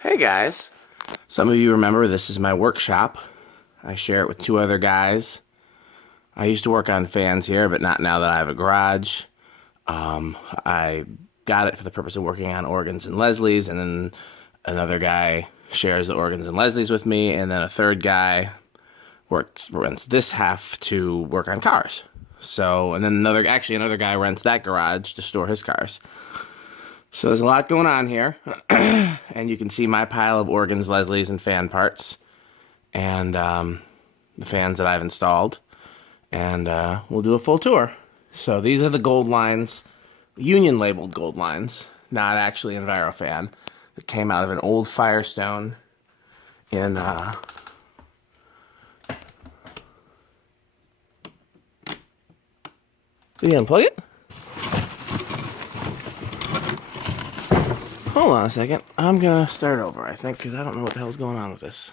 Hey guys, some of you remember this is my workshop. I share it with two other guys. I used to work on fans here, but not now that I have a garage. I got it for the purpose of working on organs and Leslie's, and then another guy shares the organs and Leslie's with me, and then a third guy rents this half to work on cars. So, and then another guy rents that garage to store his cars. So there's a lot going on here, and you can see my pile of organs, Leslie's, and fan parts, and the fans that I've installed, and we'll do a full tour. So these are the gold lines, union labeled gold lines, not actually EnviroFan, that came out of an old Firestone in Did you unplug it? Hold on a second. I'm gonna start over, I think, because I don't know what the hell's going on with this.